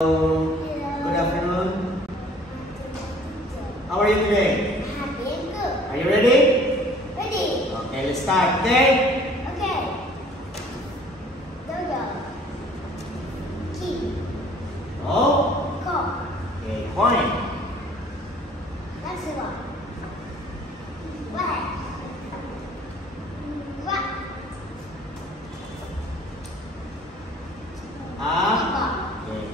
Hello. Good afternoon. How are you today? Happy and good. Are you ready? Ready? Okay, let's start. Okay? Okay. Dodo. Key. Oh. Go. Okay, coin. Next one. What? What? Okay.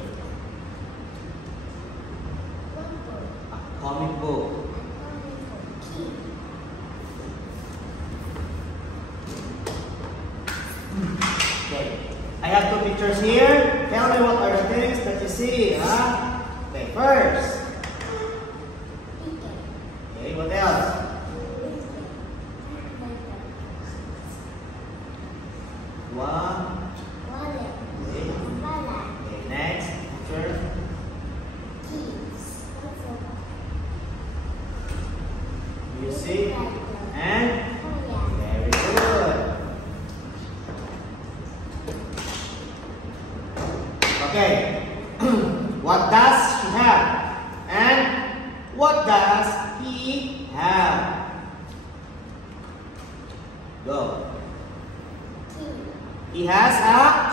A comic book. Key. Okay. I have two pictures here. Tell me what are the things that you see, huh? Okay, first. Okay, what else? One. Okay. Okay, next picture. You see? And very good. Okay. What does she have? And what does he have? Go. He has a